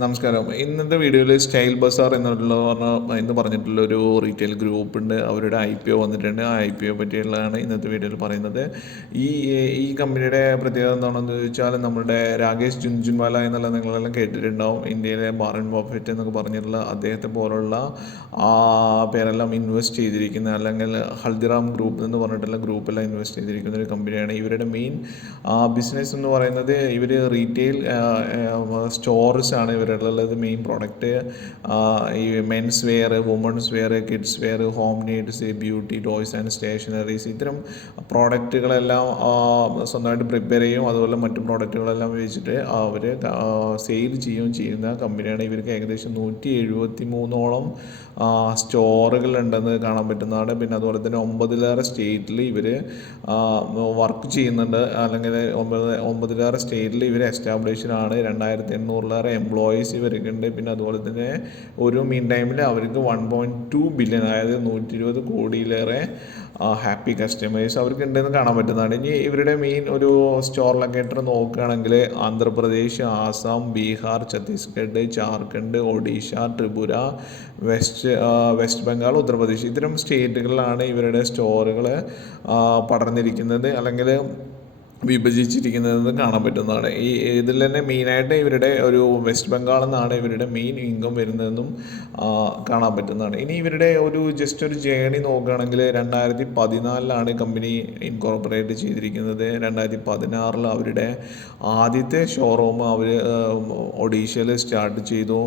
നമസ്കാരം. ഇന്നത്തെ വീഡിയോയിൽ സ്റ്റൈൽ ബസാർ എന്ന് പറഞ്ഞിട്ടുള്ള ഒരു റീറ്റെയിൽ ഗ്രൂപ്പ് ഉണ്ട്. അവരുടെ IPO വന്നിട്ടുണ്ട്. ആ IPO പറ്റിയുള്ളതാണ് ഇന്നത്തെ വീഡിയോയിൽ പറയുന്നത്. ഈ ഈ കമ്പനിയുടെ പ്രത്യേകത എന്താണെന്ന് ചോദിച്ചാൽ, നമ്മുടെ രാകേഷ് ജുൻജുൻവാല എന്നുള്ള നിങ്ങളെല്ലാം കേട്ടിട്ടുണ്ടാവും. ഇന്ത്യയിലെ വാറൻ ബഫറ്റ് എന്നൊക്കെ പറഞ്ഞിട്ടുള്ള അദ്ദേഹത്തെ പോലുള്ള ആ പേരെല്ലാം ഇൻവെസ്റ്റ് ചെയ്തിരിക്കുന്ന, അല്ലെങ്കിൽ ഹൽദിറാം ഗ്രൂപ്പ് എന്ന് പറഞ്ഞിട്ടുള്ള ഗ്രൂപ്പെല്ലാം ഇൻവെസ്റ്റ് ചെയ്തിരിക്കുന്ന ഒരു കമ്പനിയാണ്. ഇവരുടെ മെയിൻ ബിസിനസ് എന്ന് പറയുന്നത്, ഇവർ റീറ്റെയിൽ സ്റ്റോർസ് ആണ് ഇവരുള്ളത്. മെയിൻ പ്രോഡക്റ്റ് ഈ men's wear, women's wear, kids wear, home needs, beauty, toys and stationeries, ഇത്തരം പ്രോഡക്റ്റുകളെല്ലാം സ്വന്തമായിട്ട് പ്രിപ്പയർ ചെയ്യും. അതുപോലെ മറ്റു പ്രോഡക്റ്റുകളെല്ലാം വെച്ചിട്ട് അവർ സെയിൽ ചെയ്യുന്ന കമ്പനിയാണ്. ഇവർക്ക് ഏകദേശം 173ഓളം സ്റ്റോറുകളുണ്ടെന്ന് കാണാൻ പറ്റുന്നതാണ്. പിന്നെ അതുപോലെ തന്നെ 9ലേറെ സ്റ്റേറ്റിൽ ഇവർ വർക്ക് ചെയ്യുന്നുണ്ട്. അല്ലെങ്കിൽ ഒമ്പതിലേറെ സ്റ്റേറ്റിൽ ഇവർ എസ്റ്റാബ്ലിഷ്ഡാണ്. 2800ലേറെ എംപ്ലോയീസ് ഇവർക്കുണ്ട്. പിന്നെ അതുപോലെ തന്നെ ഒരു മീൻ ടൈമിൽ അവർക്ക് 1.2 ബില്യൺ, അതായത് 120 കോടിയിലേറെ ഹാപ്പി കസ്റ്റമേഴ്സ് അവർക്ക് ഉണ്ടെന്ന് കാണാൻ പറ്റുന്നതാണ്. ഇനി ഇവരുടെ മെയിൻ ഒരു സ്റ്റോർ ലൊക്കേറ്റർ നോക്കുകയാണെങ്കിൽ ആന്ധ്രാപ്രദേശ്, ആസാം, ബീഹാർ, ഛത്തീസ്ഗഡ്, ജാർഖണ്ഡ്, ഒഡീഷ, ത്രിപുര, വെസ്റ്റ് ബംഗാൾ, ഉത്തർപ്രദേശ്, ഇത്തരം സ്റ്റേറ്റുകളിലാണ് ഇവരുടെ സ്റ്റോറുകൾ പടർന്നിരിക്കുന്നത്, അല്ലെങ്കിൽ വിഭജിച്ചിരിക്കുന്നതെന്ന് കാണാൻ പറ്റുന്നതാണ്. ഇതിൽ തന്നെ മെയിനായിട്ട് ഇവരുടെ ഒരു വെസ്റ്റ് ബംഗാളിൽ നിന്നാണ് ഇവരുടെ മെയിൻ ഇൻകം വരുന്നതെന്നും കാണാൻ പറ്റുന്നതാണ്. ഇനി ഇവരുടെ ജസ്റ്റ് ഒരു ജേണി നോക്കുകയാണെങ്കിൽ 2014 കമ്പനി ഇൻകോർപ്പറേറ്റ് ചെയ്തിരിക്കുന്നത്. 2016 അവരുടെ ആദ്യത്തെ ഷോറൂം അവർ ഒഡീഷയിൽ സ്റ്റാർട്ട് ചെയ്തു.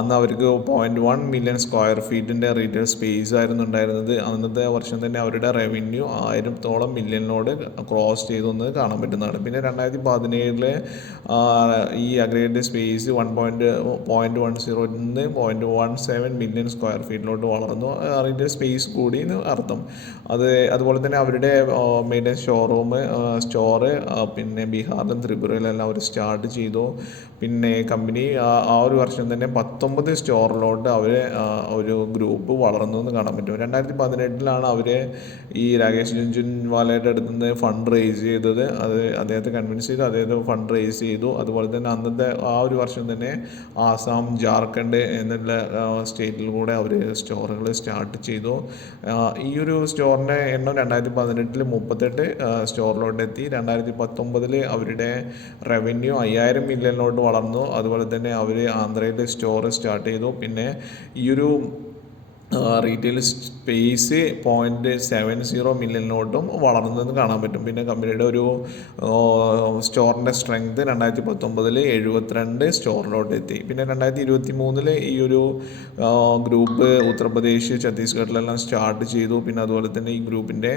അന്ന് അവർക്ക് 0.1 മില്യൺ സ്ക്വയർ ഫീറ്റിൻ്റെ റീറ്റെയിൽ സ്പേസ് ആയിരുന്നു ഉണ്ടായിരുന്നത്. അന്നത്തെ വർഷം തന്നെ അവരുടെ റവന്യൂ 1000 മില്യണിനോട് ക്രോസ് ചെയ്തു എന്ന് കാണാൻ പറ്റുന്നതാണ്. പിന്നെ 2017 ഈ അഗ്രേഡ് സ്പേസ് 1.10 നിന്ന് 0.17 മില്യൺ സ്ക്വയർ ഫീറ്റിലോട്ട് വളർന്നു. അതിൻ്റെ സ്പേസ് കൂടി എന്ന് അർത്ഥം. അതുപോലെ തന്നെ അവരുടെ മെയിൻ സ്റ്റോറ് പിന്നെ ബീഹാറിലും ത്രിപുരയിലെല്ലാം അവർ സ്റ്റാർട്ട് ചെയ്തു. പിന്നെ കമ്പനി ആ ഒരു വർഷം തന്നെ 19 സ്റ്റോറിലോട്ട് അവർ ഒരു ഗ്രൂപ്പ് വളർന്നു എന്ന് കാണാൻ പറ്റും. 2018 അവർ ഈ രാകേഷ് ജുൻജുൻവാലയുടെ അടുത്ത് നിന്ന് ഫണ്ട് റേസ് ചെയ്തത്. അദ്ദേഹത്തെ കൺവിൻസ് ചെയ്തു, അദ്ദേഹത്തെ ഫണ്ട് റേസ് ചെയ്തു. അതുപോലെ തന്നെ അന്നത്തെ ആ ഒരു വർഷം തന്നെ ആസാം, ജാർഖണ്ഡ് എന്നുള്ള സ്റ്റേറ്റിൽ കൂടെ അവർ സ്റ്റോറുകൾ സ്റ്റാർട്ട് ചെയ്തു. ഈ ഒരു സ്റ്റോറിൻ്റെ എണ്ണം 2018 38 സ്റ്റോറിലോട്ട് എത്തി. 2019 അവരുടെ റവന്യൂ 5000 മില്യണിലോട്ട് വളർന്നു. അതുപോലെ തന്നെ അവർ ആന്ധ്രയിൽ സ്റ്റോർ സ്റ്റാർട്ട് ചെയ്തു. പിന്നെ ഈ ഒരു റീറ്റെയിൽ സ്പേസ് 0.70 മില്യണിലോട്ടും വളർന്നതെന്ന് കാണാൻ പറ്റും. പിന്നെ കമ്പനിയുടെ ഒരു സ്റ്റോറിൻ്റെ സ്ട്രെങ്ത് 2019 72 സ്റ്റോറിലോട്ട് എത്തി. പിന്നെ 2023 ഈ ഒരു ഗ്രൂപ്പ് ഉത്തർപ്രദേശ്, ഛത്തീസ്ഗഡിലെല്ലാം സ്റ്റാർട്ട് ചെയ്തു. പിന്നെ അതുപോലെ തന്നെ ഈ ഗ്രൂപ്പിൻ്റെ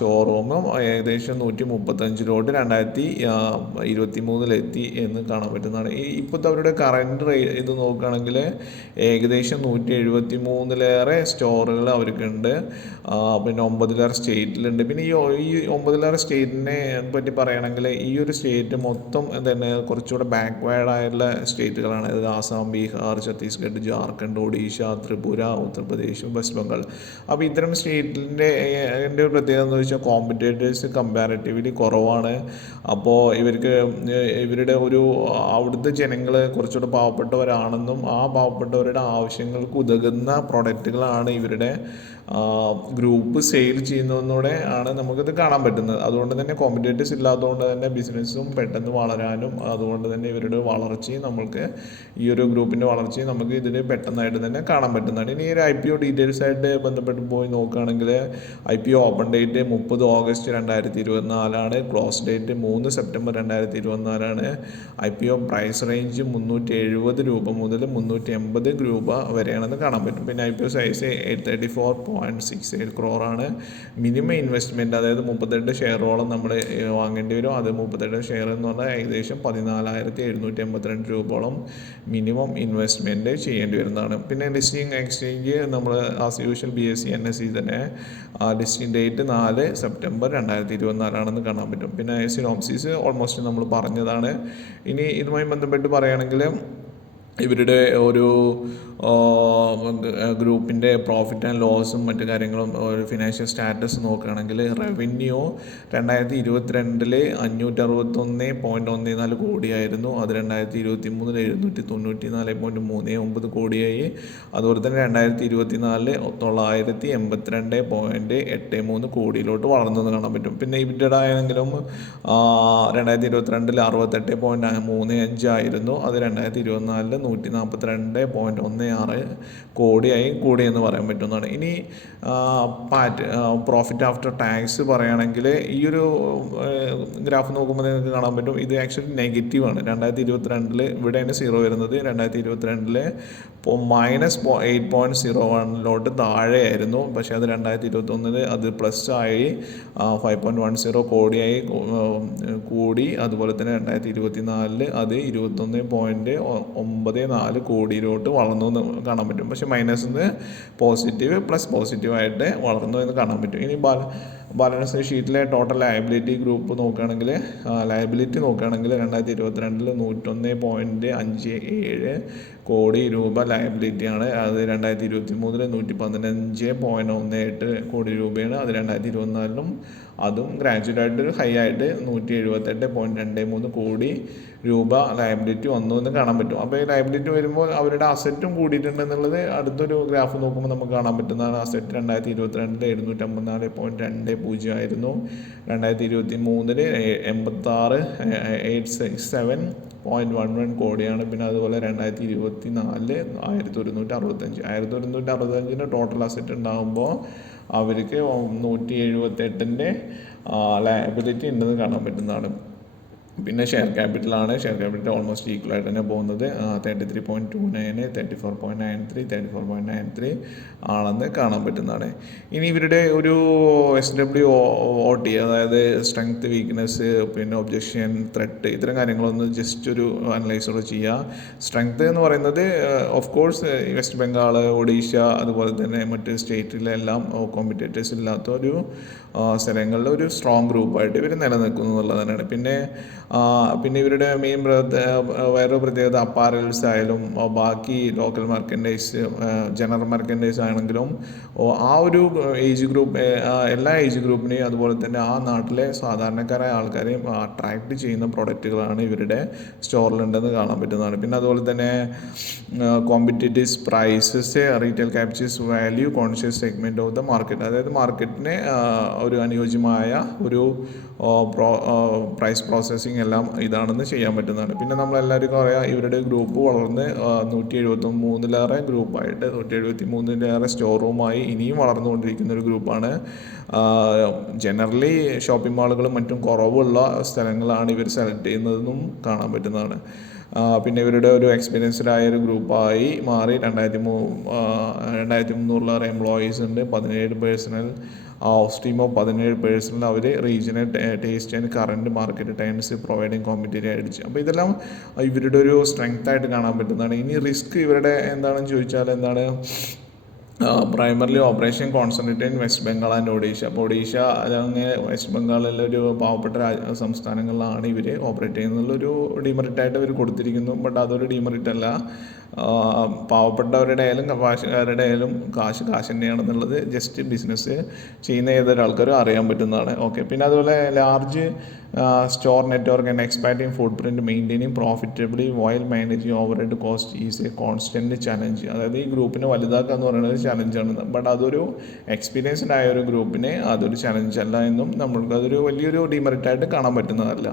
ഷോറൂമും ഏകദേശം 135ലോട്ട് 2023 എത്തി എന്ന് കാണാൻ പറ്റുന്നതാണ്. ഇപ്പോഴത്തെ അവരുടെ കറൻറ്റ് ഇത് നോക്കുകയാണെങ്കിൽ ഏകദേശം 173ലേറെ സ്റ്റോറുകൾ അവർക്കുണ്ട്. പിന്നെ 9ലേറെ സ്റ്റേറ്റിലുണ്ട്. പിന്നെ ഈ 9ലേറെ സ്റ്റേറ്റിനെ പറ്റി പറയുകയാണെങ്കിൽ ഈ ഒരു സ്റ്റേറ്റ് മൊത്തം തന്നെ കുറച്ചുകൂടെ ബാക്ക്വേർഡായിട്ടുള്ള സ്റ്റേറ്റുകളാണ്. അതായത് ആസാം, ബീഹാർ, ഛത്തീസ്ഗഡ്, ജാർഖണ്ഡ്, ഒഡീഷ, ത്രിപുര, ഉത്തർപ്രദേശ്, വെസ്റ്റ് ബംഗാൾ. അപ്പോൾ ഇത്തരം സ്റ്റേറ്റിൻ്റെ ഒരു പ്രത്യേകത എന്ന് വെച്ചാൽ കോമ്പറ്റേറ്റേഴ്സ് കമ്പാരിറ്റീവ്ലി കുറവാണ്. അപ്പോൾ ഇവരുടെ അവിടുത്തെ ജനങ്ങൾ കുറച്ചുകൂടെ പാവപ്പെട്ടവരാണെന്നും ആ പാവപ്പെട്ടവരുടെ ആവശ്യങ്ങൾക്ക് ഉതകുന്ന പ്രൊഡക്റ്റുകളാണ് ഇവരുടെ ഗ്രൂപ്പ് സെയിൽ ചെയ്യുന്നതെന്നൂടെ ആണ് നമുക്കിത് കാണാൻ പറ്റുന്നത്. അതുകൊണ്ട് തന്നെ കോമ്പറ്റേറ്റേഴ്സ് ഇല്ലാത്തതുകൊണ്ട് തന്നെ ബിസിനസ്സും പെട്ടെന്ന് വളരാനും, അതുകൊണ്ട് തന്നെ ഇവരുടെ വളർച്ചയും ഈ ഒരു ഗ്രൂപ്പിൻ്റെ വളർച്ചയും നമുക്ക് ഇതിൽ പെട്ടെന്നായിട്ട് തന്നെ കാണാൻ പറ്റുന്നതാണ്. ഇനി ഒരു IPO ഡീറ്റെയിൽസ് ആയിട്ട് ബന്ധപ്പെട്ട് പോയി നോക്കുകയാണെങ്കിൽ IPO open date 30 August 2024, close date 3 September 2024. IPO price range 370 രൂപ മുതൽ 380 രൂപ വരെയാണെന്ന് കാണാൻ പറ്റും. പിന്നെ IPO size 834.68 crore. Minimum investment, അതായത് 38 ഷെയറോളം നമ്മൾ വാങ്ങേണ്ടി വരും. അത് 38 ഷെയർ എന്ന് പറഞ്ഞാൽ ഏകദേശം 14,782 രൂപയോളം മിനിമം ഇൻവെസ്റ്റ്മെൻറ്റ് ചെയ്യേണ്ടി വരുന്നതാണ്. പിന്നെ ലിസ്റ്റിംഗ് എക്സ്ചേഞ്ച് നമ്മൾ ആസ് യൂഷ്വൽ BSE NSE തന്നെ ലിസ്റ്റിംഗ് ഡേറ്റ് 4 സെപ്റ്റംബർ 2024 കാണാൻ പറ്റും. പിന്നെ സിനോപ്സിസ് ഓൾമോസ്റ്റ് നമ്മൾ പറഞ്ഞതാണ്. ഇനി ഇതുമായി ബന്ധപ്പെട്ട് പറയുകയാണെങ്കിൽ ഇവരുടെ ഒരു ഗ്രൂപ്പിൻ്റെ പ്രോഫിറ്റ് ആൻഡ് ലോസും മറ്റു കാര്യങ്ങളും ഒരു ഫിനാൻഷ്യൽ സ്റ്റാറ്റസ് നോക്കുകയാണെങ്കിൽ റവന്യൂ 2022 561.14 കോടിയായിരുന്നു. അത് 2023 794.39 കോടിയായി. അതുപോലെ തന്നെ 2024 982.83 കോടിയിലോട്ട് വളർന്നെന്ന് കാണാൻ പറ്റും. പിന്നെ ഇബിറ്റഡ ആണെങ്കിലും 2022 68.35 ആയിരുന്നു. അത് 2024 142.16 കോടിയായി കൂടിയെന്ന് പറയാൻ പറ്റുന്നതാണ്. ഇനി പ്രോഫിറ്റ് ആഫ്റ്റർ ടാക്സ് പറയുകയാണെങ്കിൽ ഈ ഒരു ഗ്രാഫ് നോക്കുമ്പോൾ നിങ്ങൾക്ക് കാണാൻ പറ്റും ഇത് ആക്ച്വലി നെഗറ്റീവാണ്. 2022 ഇവിടെയാണ് 0 വരുന്നത്. 2022 -8.01 താഴെയായിരുന്നു. പക്ഷേ അത് 2021 അത് പ്ലസ് ആയി 5.10 കോടിയായി കൂടി. അതുപോലെ തന്നെ 2024 അത് 21.94 കോടിയിലോട്ട് വളർന്നു എന്ന് കാണാൻ പറ്റും. പക്ഷേ മൈനസിൽ നിന്ന് പോസിറ്റീവ് പ്ലസ് പോസിറ്റീവായിട്ട് വളർന്നു എന്ന് കാണാൻ പറ്റും. ഇനി ബാലൻസ് ഷീറ്റിലെ ടോട്ടൽ ലയബിലിറ്റി ഗ്രൂപ്പ് നോക്കുകയാണെങ്കിൽ ലയബിലിറ്റി നോക്കുകയാണെങ്കിൽ 2022 101.57 കോടി രൂപ ലയബിലിറ്റിയാണ്. അത് 2023 115.18 കോടി രൂപയാണ്. അത് 2024 അതും ഗ്രാജുവലായിട്ടൊരു ഹൈ ആയിട്ട് 178.23 കോടി രൂപ ലയബിലിറ്റി വന്നു എന്ന് കാണാൻ പറ്റും. അപ്പോൾ ഈ ലയബിലിറ്റി വരുമ്പോൾ അവരുടെ അസറ്റും കൂടിയിട്ടുണ്ടെന്നുള്ളത് അടുത്തൊരു ഗ്രാഫ് നോക്കുമ്പോൾ നമുക്ക് കാണാൻ പറ്റുന്നതാണ്. അസറ്റ് 2022 754.20 ആയിരുന്നു. 2023 86.867.11 കോടിയാണ്. പിന്നെ അതുപോലെ 2024 1165 ടോട്ടൽ അസറ്റ് ഉണ്ടാകുമ്പോൾ അവർക്ക് 178 ലയബിലിറ്റി ഉണ്ടെന്ന് കാണാൻ പറ്റുന്നതാണ്. പിന്നെ ഷെയർ ക്യാപിറ്റലാണ്. ഷെയർ ക്യാപിറ്റൽ ഓൾമോസ്റ്റ് ഈക്വൽ ആയിട്ട് തന്നെ പോകുന്നത് 33.29 34.93 34.93 ആണെന്ന് കാണാൻ പറ്റുന്നതാണ്. ഇനി ഇവരുടെ ഒരു SWOT അതായത് സ്ട്രെങ്ത് വീക്ക്നെസ് പിന്നെ ഒബ്ജക്ഷൻ ത്രെട്ട് ഇത്തരം കാര്യങ്ങളൊന്ന് ജസ്റ്റ് ഒരു അനലൈസോടെ ചെയ്യുക. സ്ട്രെങ്ത് എന്ന് പറയുന്നത് of course west Bengal Odisha അതുപോലെ തന്നെ മറ്റ് സ്റ്റേറ്റിലെല്ലാം കോമ്പറ്റേറ്റേഴ്സ് ഇല്ലാത്ത ഒരു സ്ഥലങ്ങളിൽ ഒരു സ്ട്രോങ് ഗ്രൂപ്പായിട്ട് ഇവർ നിലനിൽക്കുന്നു എന്നുള്ളത് തന്നെയാണ്. പിന്നെ ഇവരുടെ മെയിൻ വേറൊരു പ്രത്യേകത അപ്പാരൽസ് ആയാലും ബാക്കി ലോക്കൽ മർക്കൻഡൈസ് ജനറൽ മർക്കൻഡൈസ് ആണെങ്കിലും ആ ഒരു ഏജ് ഗ്രൂപ്പ് എല്ലാ ഏജ് ഗ്രൂപ്പിനെയും അതുപോലെ തന്നെ ആ നാട്ടിലെ സാധാരണക്കാരായ ആൾക്കാരെയും അട്രാക്റ്റ് ചെയ്യുന്ന പ്രൊഡക്റ്റുകളാണ് ഇവരുടെ സ്റ്റോറിലുണ്ടെന്ന് കാണാൻ പറ്റുന്നതാണ്. പിന്നെ അതുപോലെ തന്നെ competitives prices retail captures value conscious segment of the market അതായത് മാർക്കറ്റിന് ഒരു അനുയോജ്യമായ ഒരു പ്രൈസ് പ്രോസസ്സിങ് എല്ലാം ഇതാണെന്ന് ചെയ്യാൻ പറ്റുന്നതാണ്. പിന്നെ നമ്മളെല്ലാവർക്കും അറിയാം ഇവരുടെ ഗ്രൂപ്പ് വളർന്ന് 173 ഗ്രൂപ്പായിട്ട് 173 സ്റ്റോർ റൂമായി ഇനിയും വളർന്നുകൊണ്ടിരിക്കുന്ന ഒരു ഗ്രൂപ്പാണ്. ജനറലി ഷോപ്പിംഗ് മാളുകളും മറ്റും കുറവുള്ള സ്ഥലങ്ങളാണ് ഇവർ സെലക്ട് ചെയ്യുന്നതെന്നും കാണാൻ പറ്റുന്നതാണ്. പിന്നെ ഇവരുടെ ഒരു എക്സ്പീരിയൻസ്ഡായ ഒരു ഗ്രൂപ്പായി മാറി. 2300 എംപ്ലോയീസ് ഉണ്ട്. 17 പേഴ്സണൽ സ്ട്രീം ഓഫ് 17 പേഴ്സണൽ അവർ regional taste and current market times providing competitive ആയിട്ട്. അപ്പോൾ ഇതെല്ലാം ഇവരുടെ ഒരു സ്ട്രെങ്ത് ആയിട്ട് കാണാൻ പറ്റുന്നതാണ്. ഇനി റിസ്ക് ഇവരുടെ എന്താണെന്ന് ചോദിച്ചാൽ എന്താണ് primarily operation concentrate in west Bengal and Odisha. അപ്പോൾ ഒഡീഷ അങ്ങനെ വെസ്റ്റ് ബംഗാളിലെ ഒരു പാവപ്പെട്ട സംസ്ഥാനങ്ങളിലാണ് ഇവർ ഓപ്പറേറ്റ് ചെയ്യുന്നതിലൊരു ഡിമെറിറ്റായിട്ട് ഇവർ കൊടുത്തിരിക്കുന്നു. ബട്ട് അതൊരു ഡിമെറിറ്റ് അല്ല. പാവപ്പെട്ടവരുടെ ആയാലും കാശുകാരുടെ ആയാലും കാശ് തന്നെയാണെന്നുള്ളത് ജസ്റ്റ് ബിസിനസ് ചെയ്യുന്ന ഏതൊരാൾക്കാരും അറിയാൻ പറ്റുന്നതാണ്. ഓക്കെ. പിന്നെ അതുപോലെ large store network and expanding food print maintaining profitably while managing over head cost is A constant challenge. അതായത് ഈ ഗ്രൂപ്പിനെ വലുതാക്കുക എന്ന് പറയുന്നത് ചലഞ്ചാണ്. ബട്ട് അതൊരു എക്സ്പീരിയൻസ്ഡ് ആയ ഒരു ഗ്രൂപ്പിനെ അതൊരു ചലഞ്ചല്ല എന്നും നമ്മൾക്കതൊരു വലിയൊരു ഡിമെറിറ്റായിട്ട് കാണാൻ പറ്റുന്നതല്ല.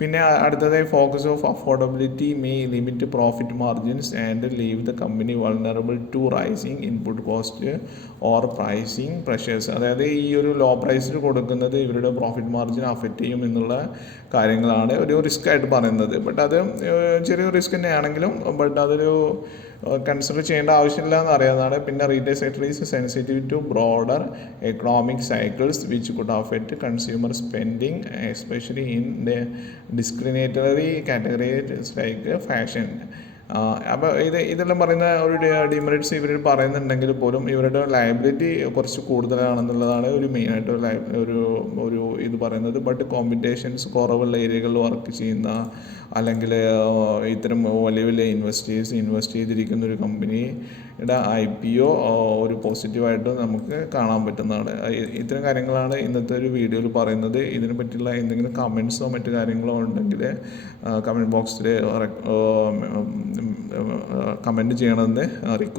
പിന്നെ അടുത്തത് focus of affordability may limit profit margins and leave the company vulnerable to rising input cost or pricing pressures. അതായത് ഈ ഒരു ലോ പ്രൈസിൽ കൊടുക്കുന്നത് ഇവരുടെ പ്രോഫിറ്റ് മാർജിൻ അഫക്റ്റ് ചെയ്യും എന്നുള്ള കാര്യങ്ങളാണ് ഒരു റിസ്ക് ആയിട്ട് പറയുന്നത്. ബട്ട് അത് ചെറിയൊരു റിസ്ക് തന്നെയാണെങ്കിലും ബട്ട് അതൊരു കൺസിഡർ ചെയ്യേണ്ട ആവശ്യമില്ല എന്ന് അറിയാവുന്നതാണ്. പിന്നെ retail sector is sensitive to broader economic cycles which could affect consumer spending especially in discriminatory categories like fashion അപ്പോൾ ഇതെല്ലാം പറയുന്ന ഒരു ഡിമെറിറ്റ്സ് ഇവർ പറയുന്നുണ്ടെങ്കിൽ പോലും ഇവരുടെ ലയബിലിറ്റി കുറച്ച് കൂടുതലാണെന്നുള്ളതാണ് ഒരു മെയിനായിട്ട് ഒരു ഇത് പറയുന്നത്. ബട്ട് കോമ്പറ്റീഷൻസ് കുറവുള്ള ഏരിയകളിൽ വർക്ക് ചെയ്യുന്ന അല്ലെങ്കിൽ ഇത്തരം വലിയ വലിയ ഇൻവെസ്റ്റ് ചെയ്തിരിക്കുന്ന ഒരു കമ്പനിയുടെ IPO ഒരു പോസിറ്റീവായിട്ട് നമുക്ക് കാണാൻ പറ്റുന്നതാണ്. ഇത്തരം കാര്യങ്ങളാണ് ഇന്നത്തെ ഒരു വീഡിയോയിൽ പറയുന്നത്. ഇതിനെ പറ്റിയുള്ള എന്തെങ്കിലും കമൻസോ മറ്റു കാര്യങ്ങളോ ഉണ്ടെങ്കിൽ കമൻറ്റ് ബോക്സിൽ കമൻറ്റ് ചെയ്യണമെന്ന് റിക്വസ്റ്റ്